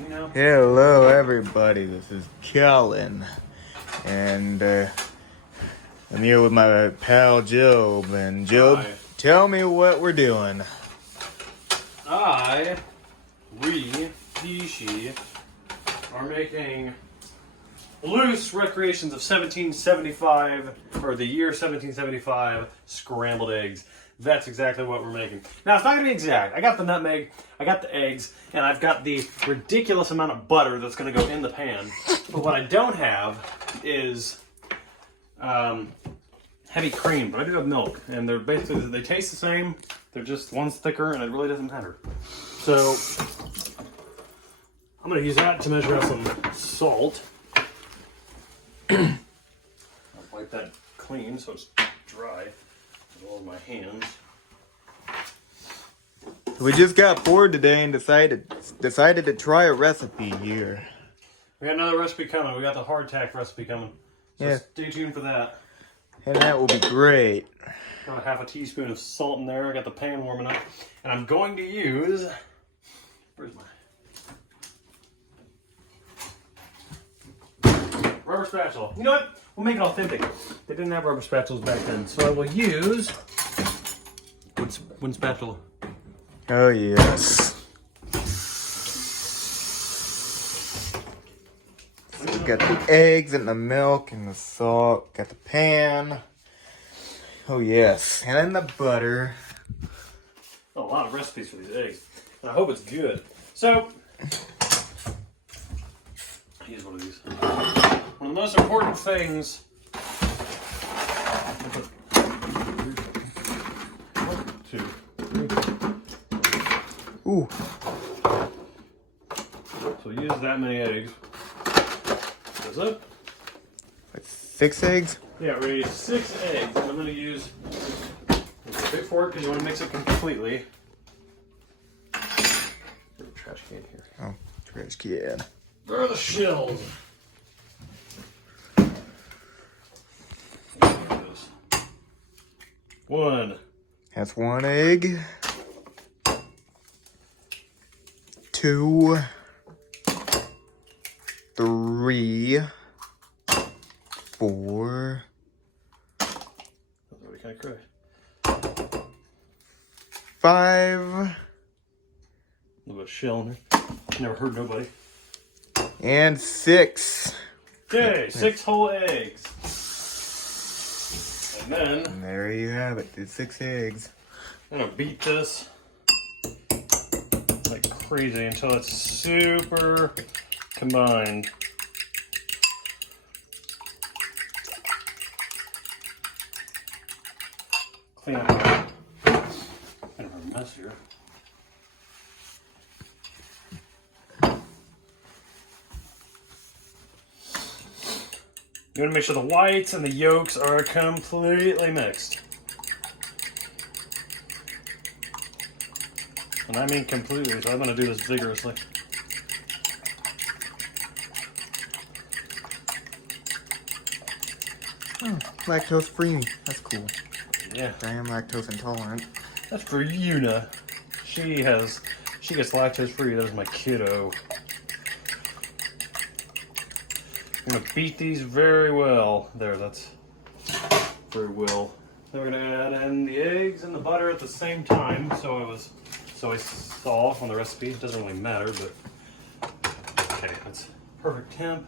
you know. Hello, everybody. This is Kellen, and I'm here with my pal Job. And Job, Hi. tell me what we're doing. He, she are making loose recreations of 1775, or the year 1775 scrambled eggs. That's exactly what we're making. Now, it's not going to be exact. I got the nutmeg, I got the eggs, and I've got the ridiculous amount of butter that's going to go in the pan. But what I don't have is heavy cream, but I do have milk. And they're basically, they taste the same. They're just, one's thicker, and it really doesn't matter. So, I'm going to use that to measure out some salt. I'll wipe that clean so it's dry. All of my hands. We just got bored today and decided to try a recipe here. We got another recipe coming. We got the hardtack recipe coming. So Yeah. Stay tuned for that. And that will be great. Got a half a teaspoon of salt in there. I got the pan warming up. And I'm going to use... Where's my... rubber spatula. You know what? We'll make it authentic. They didn't have rubber spatulas back then. So I will use... wooden spatula. Oh, yes. So we got the eggs and the milk and the salt. Got the pan. Oh, yes. And then the butter. A lot of recipes for these eggs. And I hope it's good. So, here's one of these. One of the most important things. Two. Ooh. So use that many eggs. Does it? Like 6 eggs? Yeah, we're gonna use 6 eggs. And I'm gonna use a big fork because you want to mix it completely. There's a trash can here. Oh, trash can. Where are the shells? 1. That's 1 egg. 2. 3. 4. That's already kind of crazy. 5. A little bit of shell in there. Never hurt nobody. And 6. Okay, 6 whole eggs. And then And there you have it. The 6 eggs. I'm gonna beat this like crazy until it's super combined. Clean up kind of a mess here. You want to make sure the whites and the yolks are completely mixed. And I mean completely, so I'm going to do this vigorously. Oh, lactose free. That's cool. Yeah. I am lactose intolerant. That's for Una. She gets lactose free. That is my kiddo. I'm going to beat these very well. There, that's very well. Then we're going to add in the eggs and the butter at the same time. So I saw on the recipe. It doesn't really matter, but okay, that's perfect temp.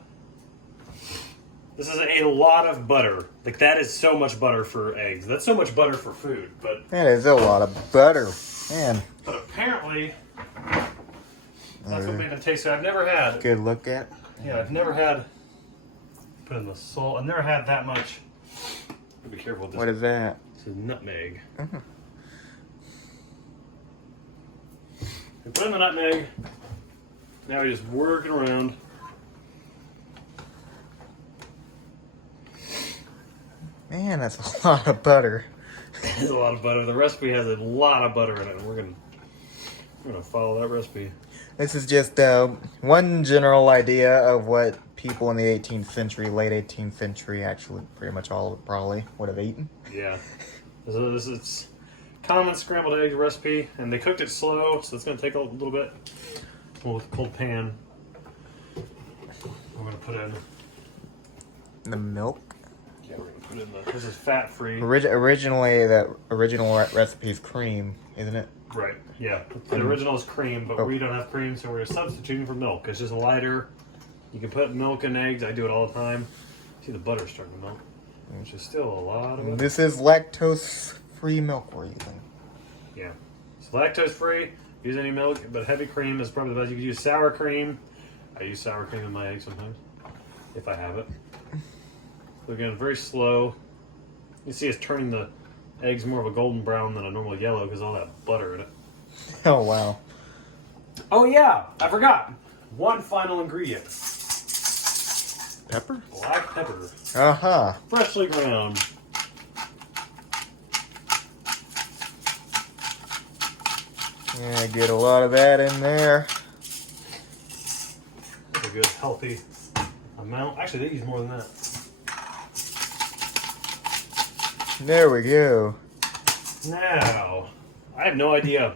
This is a lot of butter. Like, that is so much butter for eggs. That's so much butter for food, but... That is a lot of butter. Man. But apparently, that's what made it taste good. I've never had... Good look at. Yeah, I've never had... Put in the salt. I've never had that much... Be careful with this. What is that? This is nutmeg. Uh-huh. We put in the nutmeg. Now we just work it around. Man, that's a lot of butter. There's a lot of butter. The recipe has a lot of butter in it. We're gonna follow that recipe. This is just one general idea of what people in the 18th century, late 18th century, actually pretty much all probably would have eaten. Yeah. This is common scrambled egg recipe, and they cooked it slow, so it's going to take a little bit with a cold pan. we're gonna put in The milk. Yeah, we're gonna put in the. This is fat free. Originally, the original recipe is cream, isn't it? Right. Yeah. The original is cream, but we don't have cream, so we're substituting for milk. It's just lighter. You can put milk and eggs. I do it all the time. See, the butter's starting to melt, which is still a lot of it. This is lactose-free milk we're using. Yeah. It's lactose-free. Use any milk, but heavy cream is probably the best. You could use sour cream. I use sour cream in my eggs sometimes, if I have it. So again, very slow. You see it's turning the eggs more of a golden brown than a normal yellow because all that butter in it. Oh, wow. Oh yeah, I forgot. One final ingredient. Pepper? Black pepper. Uh-huh. Freshly ground. Yeah, get a lot of that in there. That's a good, healthy amount. Actually, they use more than that. There we go. Now, I have no idea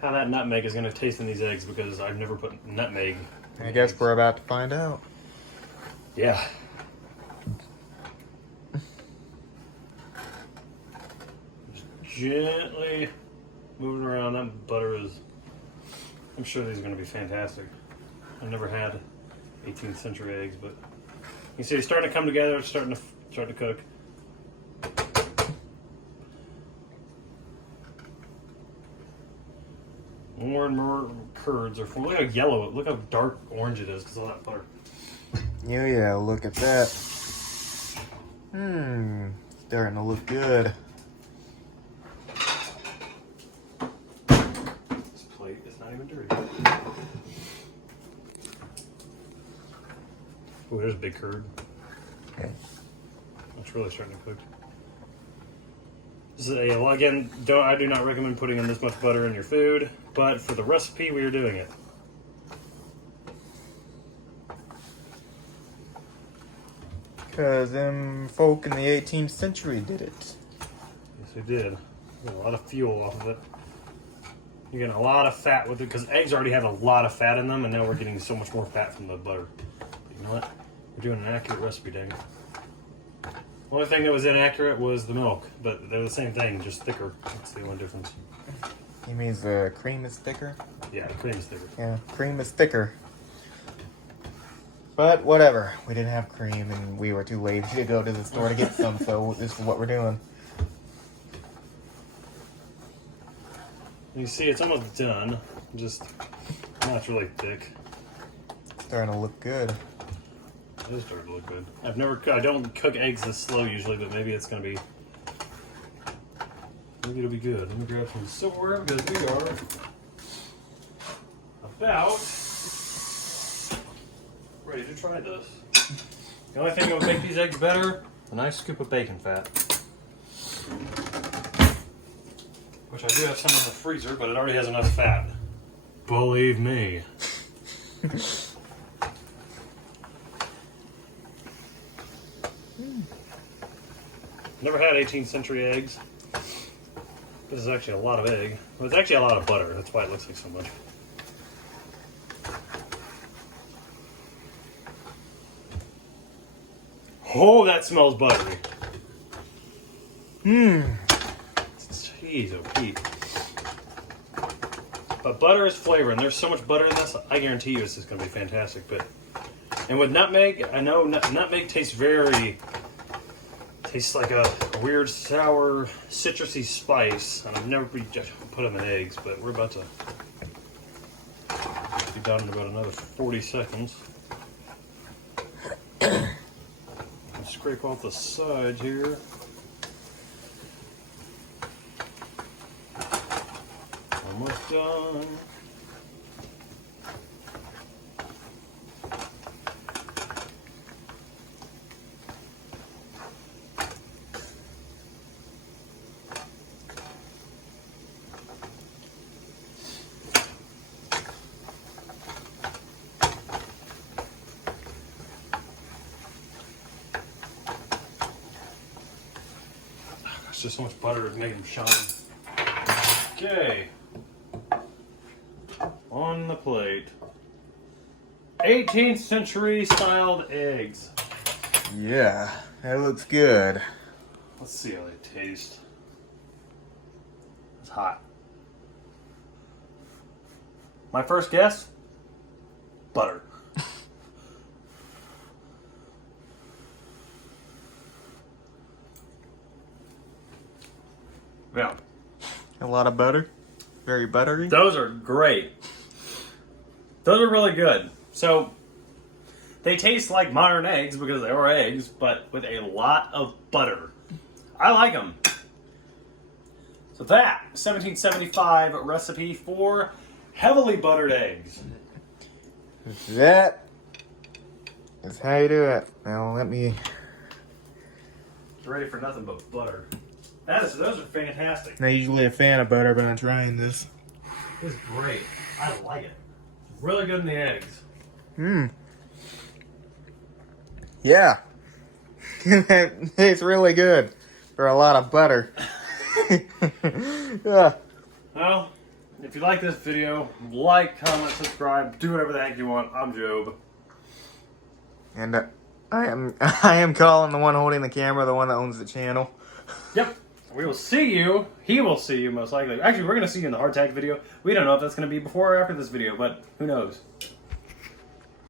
how that nutmeg is going to taste in these eggs because I've never put nutmeg in I guess eggs. we're about to find out. Yeah. Just gently moving around. That butter is... I'm sure these are going to be fantastic. I've never had 18th century eggs, but you see, it's starting to come together. It's starting to cook. More and more curds are forming. Look how yellow, look how dark orange it is because of all that butter. Yeah, look at that. Starting to look good. This plate is not even dirty. Oh, there's a big curd. Okay. It's really starting to cook. This is again, I do not recommend putting in this much butter in your food, but for the recipe, we are doing it. Because them folk in the 18th century did it. Yes, we did. A lot of fuel off of it. You're getting a lot of fat with it because eggs already have a lot of fat in them, and now we're getting so much more fat from the butter. You know what? We're doing an accurate recipe, dang it. The only thing that was inaccurate was the milk, but they're the same thing, just thicker. That's the only difference. You mean the cream is thicker? Yeah, the cream is thicker. Yeah, cream is thicker. But whatever. We didn't have cream and we were too lazy to go to the store to get some, so this is what we're doing. You see, it's almost done. Just, now it's really thick. Starting to look good. It is starting to look good. I don't cook eggs this slow usually, but maybe it's going to be, maybe it'll be good. Let me grab some silverware because we are about ready to try this. The only thing that would make these eggs better, a nice scoop of bacon fat. Which I do have some in the freezer, but it already has enough fat. Believe me. Never had 18th century eggs. This is actually a lot of egg. Well, it's actually a lot of butter. That's why it looks like so much. Oh, that smells buttery. Jeez, oh Pete. But butter is flavor, and there's so much butter in this, I guarantee you this is going to be fantastic. And with nutmeg, I know nutmeg tastes like a weird, sour, citrusy spice, and I've never put them in eggs, but we're about to be done in about another 40 seconds. Scrape off the sides here. Almost done. Just so much butter to make them shine. Okay. On the plate. 18th century styled eggs. Yeah, that looks good. Let's see how they taste. It's hot. My first guess, butter. Yeah. A lot of butter. Very buttery. Those are great. Those are really good. So, they taste like modern eggs because they are eggs, but with a lot of butter. I like them. So that, 1775 recipe for heavily buttered eggs. That is how you do it. Now let me... It's ready for nothing but butter. Those are fantastic. Not usually a fan of butter, but I'm trying this. This is great. I like it. Really good in the eggs. Yeah. It's really good for a lot of butter. Yeah. Well, if you like this video, like, comment, subscribe, do whatever the heck you want. I'm Job. And I am Colin, the one holding the camera, the one that owns the channel. Yep. We will see you. He will see you most likely. Actually, we're going to see you in the hardtack video. We don't know if that's going to be before or after this video, but who knows.